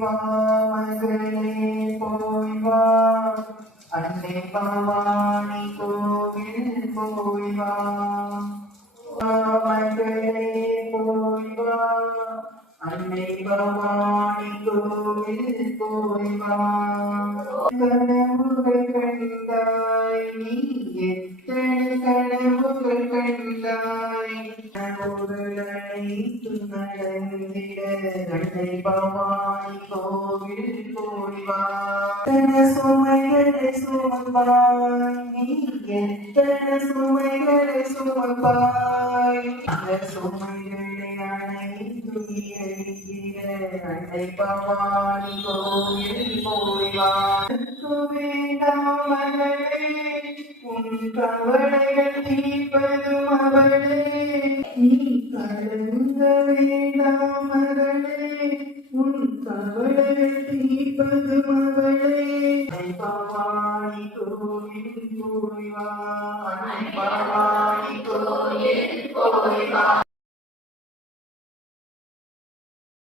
வா மகளே போய் வா, அன்னை பவானி கோவில் போய் வா. மகளே போய் வா, அன்னை பவானி கோவில் போய் வா. கனவுகள் கண்டாய் நீ, எத்தனை கனவுகள் கண்டாய். கனவுகளை நடந்திட அன்னை பவானி கோவில் போய் வா. சுமைகளை சுமப்பாய் நீ, எத்தனை சுமைகளை சுமப்பாய். அந்த சுமைகளை அனைத்து அன்னை பவானி கோவில் போய் வா. வேண்டாம் மகளே, உன் கவலைகள் தீர்ப்பதும் அவளே. நீ கலங்க வேண்டாம் மகளே, உன் கவலைகள் தீர்ப்பதும் அவளே. அன்னை பவானி கோவில் போய் வா, அன்னை பவானி கோவில் போய் வா.